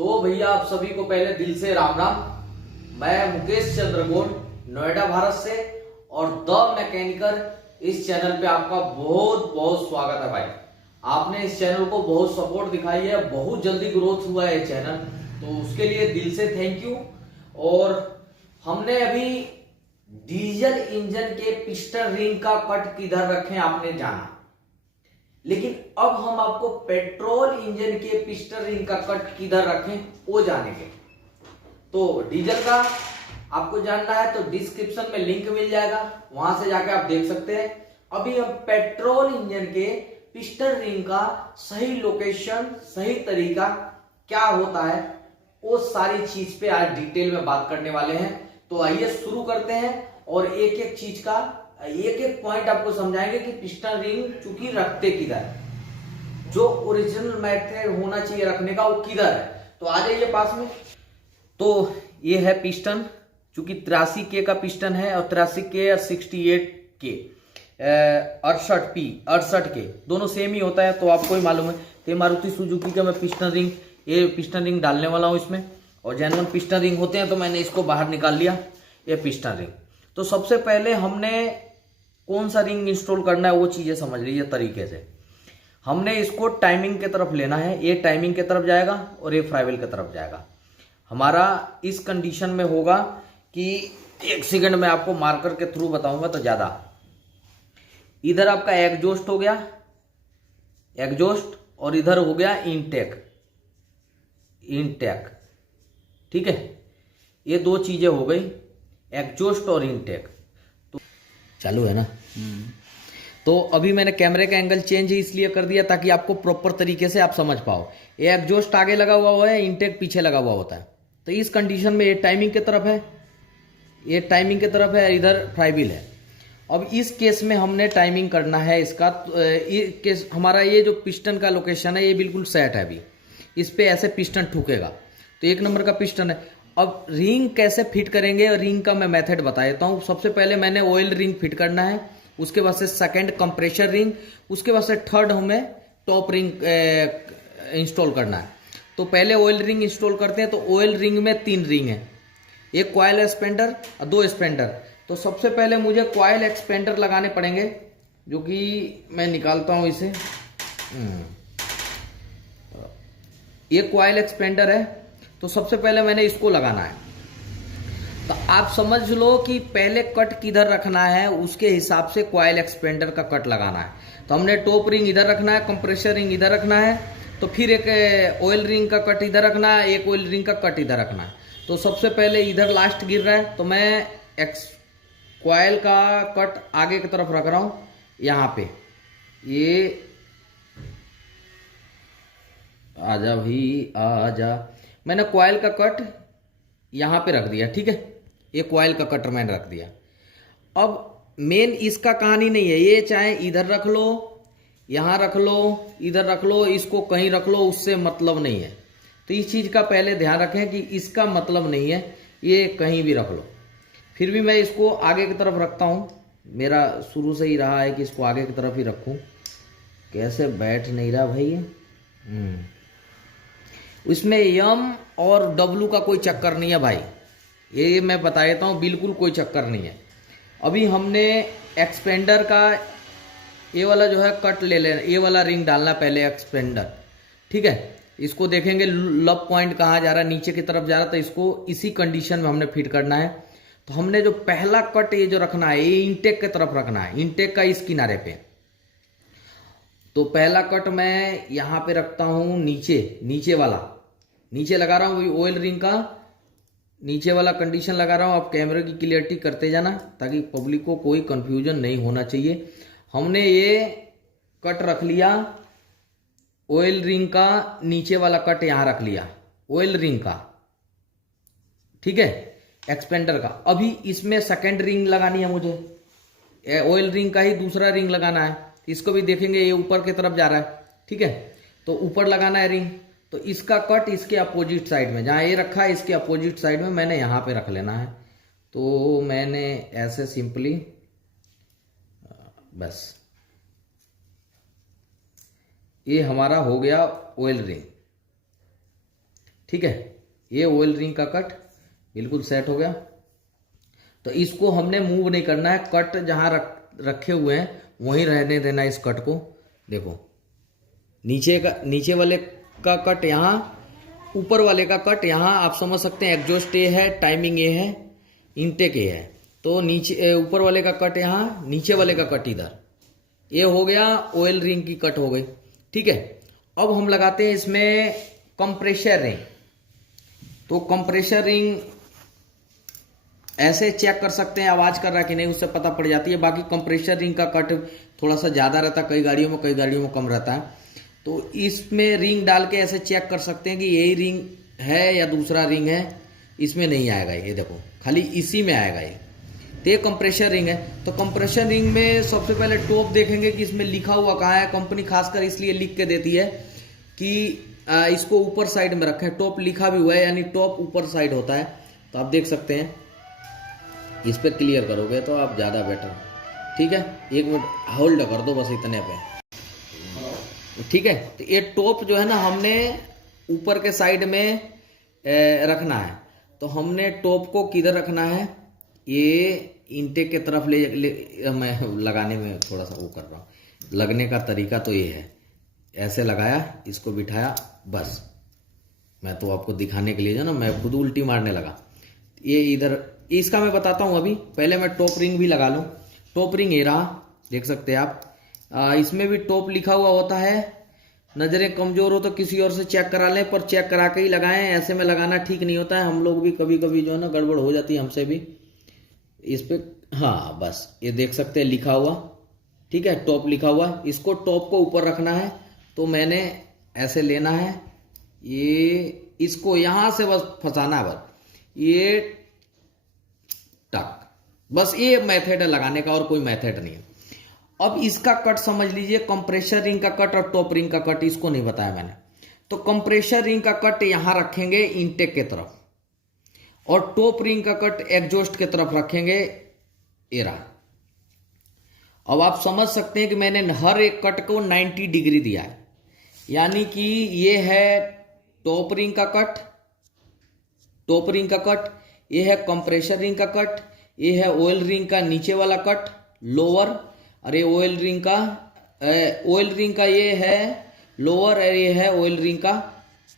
तो भैया आप सभी को पहले दिल से राम राम। मैं मुकेश चंद्र गोड़ नोएडा भारत से और द मैकेनिकर इस चैनल पे आपका बहुत बहुत स्वागत है भाई। आपने इस चैनल को बहुत सपोर्ट दिखाई है, बहुत जल्दी ग्रोथ हुआ है ये चैनल, तो उसके लिए दिल से थैंक यू। और हमने अभी डीजल इंजन के पिस्टन रिंग का कट किधर रखें आपने जाना, लेकिन अब हम आपको पेट्रोल इंजन के पिस्टन रिंग का कट किधर रखें वो जानेंगे। तो डीजल का आपको जानना है तो डिस्क्रिप्शन में लिंक मिल जाएगा, वहां से जाके आप देख सकते हैं। अभी हम पेट्रोल इंजन के पिस्टन रिंग का सही लोकेशन, सही तरीका क्या होता है, वो सारी चीज पे आज डिटेल में बात करने वाले हैं। तो आइए शुरू करते हैं और एक एक चीज का एक एक पॉइंट आपको समझाएंगे कि पिस्टन रिंग चूंकि रखते किधर, जो ओरिजिनल मेथड होना चाहिए रखने का वो किधर है। तो आ जाइए पास में। तो ये है पिस्टन, चूंकि 83K का पिस्टन है और 83K और 68K 68K दोनों सेम ही होता है, तो आपको ही मालूम है। तो मारुति सुजुकी का मैं पिस्टन रिंग डालने वाला हूं इसमें, और जेन्युइन पिस्टन रिंग होते हैं तो मैंने इसको बाहर निकाल लिया, ये पिस्टन रिंग। तो सबसे पहले हमने कौन सा रिंग इंस्टॉल करना है वो चीजें समझ लीजिए तरीके से। हमने इसको टाइमिंग की तरफ लेना है, ये टाइमिंग की तरफ जाएगा और ये फ्लाईव्हील की तरफ जाएगा। हमारा इस कंडीशन में होगा कि एक सेकंड में आपको मार्कर के थ्रू बताऊंगा तो ज्यादा। इधर आपका एग्जॉस्ट हो गया, एग्जॉस्ट, और इधर हो गया इनटेक, ठीक है। ये दो चीजें हो गई, एग्जॉस्ट और इनटेक। तो चालू है ना। तो अभी मैंने कैमरे का एंगल चेंज इसलिए कर दिया ताकि आपको प्रॉपर तरीके से आप समझ पाओ। ये एग्जॉस्ट आगे लगा हुआ है, इनटेक पीछे लगा हुआ होता है। तो इस कंडीशन में ये टाइमिंग की तरफ है, ये टाइमिंग की तरफ है, इधर फ्लाईव्हील है। अब इस केस में हमने टाइमिंग करना है इसका। ये केस हमारा, ये जो पिस्टन का लोकेशन है ये बिल्कुल सेट है। अभी इस पे ऐसे पिस्टन ठुकेगा तो एक नंबर का पिस्टन है। अब रिंग कैसे फिट करेंगे, रिंग का मैं मेथड बता देता हूँ। सबसे पहले मैंने ऑयल रिंग फिट करना है, उसके बाद से सेकंड कंप्रेशर रिंग, उसके बाद से थर्ड हमें टॉप रिंग इंस्टॉल करना है। तो पहले ऑयल रिंग इंस्टॉल करते हैं। तो ऑयल रिंग में 3 रिंग है, एक कॉइल एक्सपेंडर और 2 एक्सपेंडर। तो सबसे पहले मुझे कॉइल एक्सपेंडर लगाने पड़ेंगे, जो कि मैं निकालता हूं इसे। ये कॉइल एक्सपेंडर है, तो सबसे पहले मैंने इसको लगाना है। तो आप समझ लो कि पहले कट किधर रखना है, उसके हिसाब से कॉइल एक्सपेंडर का कट लगाना है। तो हमने टॉप रिंग इधर रखना है, कंप्रेसर रिंग इधर रखना है, तो फिर एक ऑयल रिंग का कट इधर रखना है, एक ऑयल रिंग का कट इधर रखना है। तो सबसे पहले इधर लास्ट गिर रहा है, तो मैं कॉइल का कट आगे की तरफ रख रहा हूं, यहां पे। ये आजा भी आजा, मैंने कॉइल का कट यहां पे रख दिया, ठीक है। ये कॉइल का कटर मैंने रख दिया। अब मेन इसका कहानी नहीं है, ये चाहे इधर रख लो, यहां रख लो, इधर रख लो, इसको कहीं रख लो, उससे मतलब नहीं है। तो इस चीज का पहले ध्यान रखें कि इसका मतलब नहीं है, ये कहीं भी रख लो। फिर भी मैं इसको आगे की तरफ रखता हूं, मेरा शुरू से ही रहा है कि इसको आगे की तरफ ही रखूं। कैसे बैठ नहीं रहा भाई ये। इसमें एम और डब्लू का कोई चक्कर नहीं है भाई, ये मैं बता देता हूँ, बिल्कुल कोई चक्कर नहीं है। अभी हमने एक्सपेंडर का ये वाला जो है कट ले लेना, ये वाला रिंग डालना पहले एक्सपेंडर, ठीक है। इसको देखेंगे लब पॉइंट कहाँ जा रहा है, नीचे की तरफ जा रहा है, तो इसको इसी कंडीशन में हमने फिट करना है। तो हमने जो पहला कट ये जो रखना है, ये इंटेक की तरफ रखना है, इंटेक का इस किनारे पे। तो पहला कट मैं यहां पे रखता हूं, नीचे वाला, नीचे लगा रहा हूं ऑयल रिंग का, नीचे वाला कंडीशन लगा रहा हूं। आप कैमरे की क्लियरिटी करते जाना ताकि पब्लिक को कोई कंफ्यूजन नहीं होना चाहिए। हमने ये कट रख लिया ऑयल रिंग का, नीचे वाला कट यहां रख लिया ऑयल रिंग का, ठीक है, एक्सपेंडर का। अभी इसमें सेकंड रिंग लगानी है मुझे, ऑयल रिंग का ही दूसरा रिंग लगाना है। इसको भी देखेंगे, ये ऊपर की तरफ जा रहा है, ठीक है। तो ऊपर लगाना है रिंग, तो इसका कट इसके अपोजिट साइड में, जहां ये रखा है इसके अपोजिट साइड में मैंने यहां पे रख लेना है। तो मैंने ऐसे सिंपली बस, ये हमारा हो गया ऑयल रिंग, ठीक है, ये ऑयल रिंग का कट बिल्कुल सेट हो गया। तो इसको हमने मूव नहीं करना है, कट जहां रखे हुए हैं वहीं रहने देना इस कट को। देखो नीचे वाले का कट यहाँ, ऊपर वाले का कट यहाँ, आप समझ सकते हैं एग्जॉस्ट ए है, टाइमिंग ए है, इनटेक ए है। तो नीचे ऊपर वाले का कट यहाँ, नीचे वाले का कट इधर, ये हो गया ऑयल रिंग की कट हो गई। ठीक है, अब हम लगाते हैं इसमें कंप्रेशर रिंग। तो कंप्रेशर रिंग ऐसे चेक कर सकते हैं आवाज कर रहा है कि नहीं, उससे पता पड़ जाती है। बाकी कंप्रेशर रिंग का कट थोड़ा सा ज्यादा रहता है, कई गाड़ियों में कम रहता है। तो इसमें रिंग डाल के ऐसे चेक कर सकते हैं कि यही रिंग है या दूसरा रिंग है। इसमें नहीं आएगा, ये देखो खाली इसी में आएगा ये। तो ये कंप्रेशर रिंग है। तो कंप्रेशर रिंग में सबसे पहले टॉप देखेंगे कि इसमें लिखा हुआ कहाँ है। कंपनी खासकर इसलिए लिख के देती है कि इसको ऊपर साइड में रखें। टॉप लिखा भी हुआ है, यानी टॉप ऊपर साइड होता है। तो आप देख सकते हैं, इस पे क्लियर करोगे तो आप ज़्यादा बेटर। ठीक है, 1 मिनट होल्ड कर दो बस इतने पे। ठीक है, तो ये टॉप जो है ना हमने ऊपर के साइड में रखना है। तो हमने टॉप को किधर रखना है, ये इनटेक के तरफ ले मैं लगाने में थोड़ा सा वो कर रहा हूँ। लगने का तरीका तो ये है, ऐसे लगाया, इसको बिठाया, बस। मैं तो आपको दिखाने के लिए जो ना मैं खुद उल्टी मारने लगा। ये इधर, इसका मैं बताता हूँ अभी। पहले मैं टॉप रिंग भी लगा लूँ। टॉप रिंग ये रहा, देख सकते हैं आप। इसमें भी टॉप लिखा हुआ होता है। नज़रें कमज़ोर हो तो किसी और से चेक करा लें, पर चेक करा के ही लगाएं। ऐसे में लगाना ठीक नहीं होता है। हम लोग भी कभी कभी जो है ना गड़बड़ हो जाती है हमसे भी इस पे। हाँ बस ये देख सकते हैं लिखा हुआ, ठीक है, टॉप लिखा हुआ। इसको टॉप को ऊपर रखना है। तो मैंने ऐसे लेना है, ये इसको यहां से बस फंसाना है, बस ये टक। बस ये मेथड है लगाने का, और कोई मेथड नहीं है। अब इसका कट समझ लीजिए, कंप्रेशर रिंग का कट और टॉप रिंग का कट, इसको नहीं बताया मैंने। तो कंप्रेशर रिंग का कट यहां रखेंगे इनटेक के तरफ, और टॉप रिंग का कट एग्जॉस्ट के तरफ रखेंगे, एरा। अब आप समझ सकते हैं कि मैंने हर एक कट को 90 डिग्री दिया है। यानी कि ये है टॉप रिंग का कट, टॉप रिंग का कट, ये है कंप्रेशर रिंग का कट, ये है ऑयल रिंग का नीचे वाला कट लोअर, और ये ऑयल रिंग का ये है लोअर, और ये है ऑयल रिंग का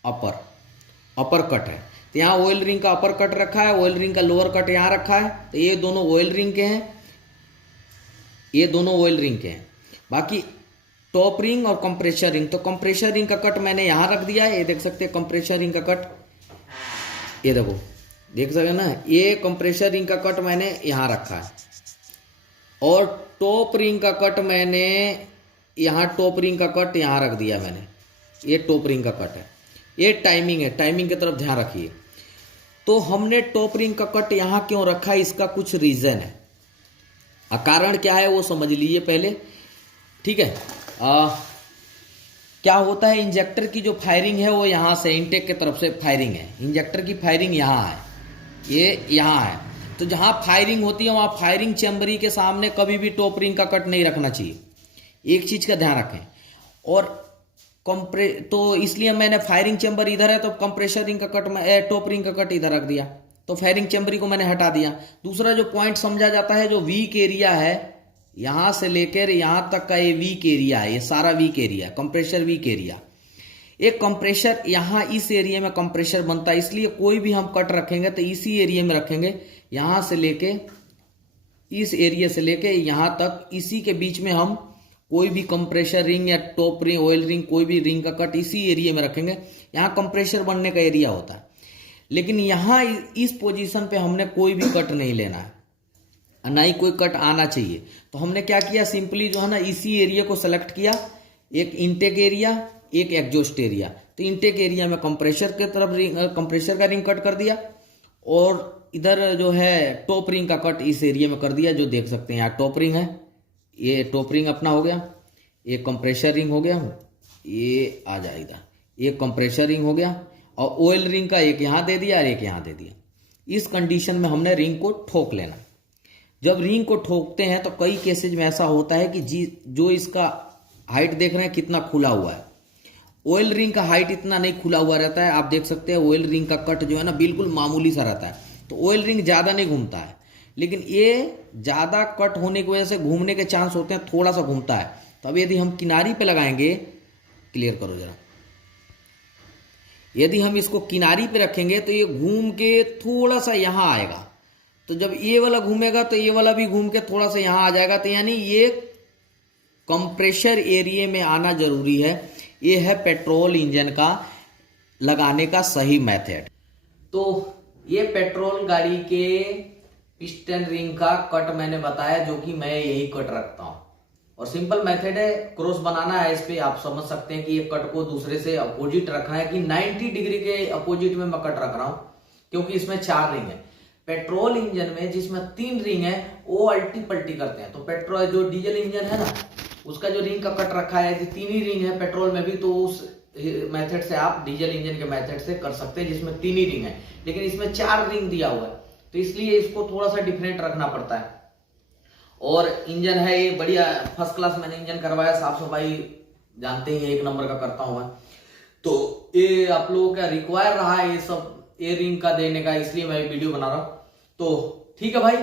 अपर कट है। तो यहाँ ऑयल रिंग का अपर कट रखा है, ऑयल रिंग का लोअर कट यहाँ रखा है। तो ये दोनों ऑयल रिंग के हैं, ये दोनों ऑयल रिंग के हैं। बाकी टॉप रिंग और कंप्रेशर रिंग, तो कंप्रेशर रिंग का कट मैंने यहां रख दिया है। ये देख सकते हैं कंप्रेशर रिंग का कट, ये देखो, देख सकते ना, ये कंप्रेशर रिंग का कट मैंने यहां रखा है। और टॉप रिंग का कट मैंने यहां, टॉप रिंग का कट यहां रख दिया मैंने। ये टॉप रिंग का कट है, ये टाइमिंग है, टाइमिंग की तरफ ध्यान रखिए। तो हमने टॉप रिंग का कट यहां क्यों रखा है, इसका कुछ रीजन है। कारण क्या है वो समझ लीजिए पहले। ठीक है, क्या होता है, इंजेक्टर की जो फायरिंग है वो यहाँ से इनटेक की तरफ से फायरिंग है। इंजेक्टर की फायरिंग यहाँ है, ये यहाँ है। तो जहाँ फायरिंग होती है वहाँ फायरिंग चैम्बरी के सामने कभी भी टॉप रिंग का कट नहीं रखना चाहिए। एक चीज़ का ध्यान रखें। और तो इसलिए मैंने फायरिंग चैम्बर इधर है, तो कंप्रेशर रिंग का कट, टॉप रिंग का कट इधर रख दिया। तो फायरिंग चैम्बरी को मैंने हटा दिया। दूसरा जो पॉइंट समझा जाता है, जो वीक एरिया है, यहां से लेकर यहां तक का ये वीक एरिया है, ये सारा weak area, compressor weak area. एक कंप्रेशर यहां इस एरिया में कंप्रेशर बनता है, इसलिए कोई भी हम कट रखेंगे तो इसी एरिया में रखेंगे। यहां से लेके इस एरिया से लेके यहां तक, इसी के बीच में हम कोई भी कंप्रेशर रिंग या टॉप रिंग, ऑयल रिंग, कोई भी रिंग का कट इसी एरिया में रखेंगे। यहां कंप्रेशर बनने का एरिया होता है। लेकिन यहां इस पोजीशन पे हमने कोई भी कट नहीं लेना है, ना ही कोई कट आना चाहिए। तो हमने क्या किया, सिंपली जो है ना इसी एरिया को सेलेक्ट किया, एक इनटेक एरिया, एक एग्जॉस्ट एरिया। तो इनटेक एरिया में कंप्रेशर के तरफ कंप्रेशर का रिंग कट कर दिया, और इधर जो है टॉप रिंग का कट इस एरिया में कर दिया। जो देख सकते हैं यहाँ टॉप रिंग है, ये टॉप रिंग अपना हो गया, ये कंप्रेशर रिंग हो गया, ये आ जाए इधर, ये कंप्रेशर रिंग हो गया, और ऑयल रिंग का एक यहाँ दे दिया और एक यहाँ दे दिया। इस कंडीशन में हमने रिंग को ठोक लेना। जब रिंग को ठोकते हैं तो कई केसेज में ऐसा होता है कि जो इसका हाइट देख रहे हैं कितना खुला हुआ है, ऑयल रिंग का हाइट इतना नहीं खुला हुआ रहता है, आप देख सकते हैं ऑयल रिंग का कट जो है ना बिल्कुल मामूली सा रहता है, तो ऑयल रिंग ज़्यादा नहीं घूमता है। लेकिन ये ज़्यादा कट होने की वजह से घूमने के चांस होते हैं, थोड़ा सा घूमता है। तो अब यदि हम किनारी पे लगाएंगे, क्लियर करो जरा, यदि हम इसको किनारी पे रखेंगे तो ये घूम के थोड़ा सा यहाँ आएगा, तो जब ये वाला घूमेगा तो ये वाला भी घूम के थोड़ा सा यहाँ आ जाएगा। तो यानी ये कंप्रेशर एरिया में आना जरूरी है। ये है पेट्रोल इंजन का लगाने का सही मेथड। तो ये पेट्रोल गाड़ी के पिस्टन रिंग का कट मैंने बताया, जो कि मैं यही कट रखता हूं, और सिंपल मेथड है, क्रॉस बनाना है। इस पे आप समझ सकते हैं कि ये कट को दूसरे से अपोजिट रखना है, कि 90 डिग्री के अपोजिट में मैं कट रख रहा हूं, क्योंकि इसमें 4 रिंग है। पेट्रोल इंजन में जिसमें 3 रिंग है वो अल्टी पल्टी करते हैं। तो पेट्रोल जो डीजल इंजन है ना, उसका जो रिंग का कट रखा है, 3 ही रिंग है पेट्रोल में भी, तो उस मेथड से आप डीजल इंजन के मेथड से कर सकते हैं जिसमें 3 ही रिंग है। लेकिन इसमें 4 रिंग दिया हुआ है, तो इसलिए इसको थोड़ा सा डिफरेंट रखना पड़ता है। और इंजन है ये बढ़िया फर्स्ट क्लास मैंने इंजन करवाया, साफ सफाई जानते ही 1 नंबर का करता हूं मैं। तो ये आप लोगों का रिक्वायर रहा है ये सब ए रिंग का देने का, इसलिए मैं वीडियो बना रहा हूं। तो ठीक है भाई,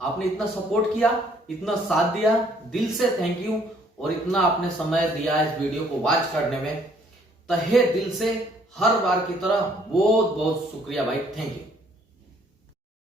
आपने इतना सपोर्ट किया, इतना साथ दिया, दिल से थैंक यू। और इतना आपने समय दिया इस वीडियो को वॉच करने में, तहे दिल से हर बार की तरह बहुत बहुत शुक्रिया भाई, थैंक यू।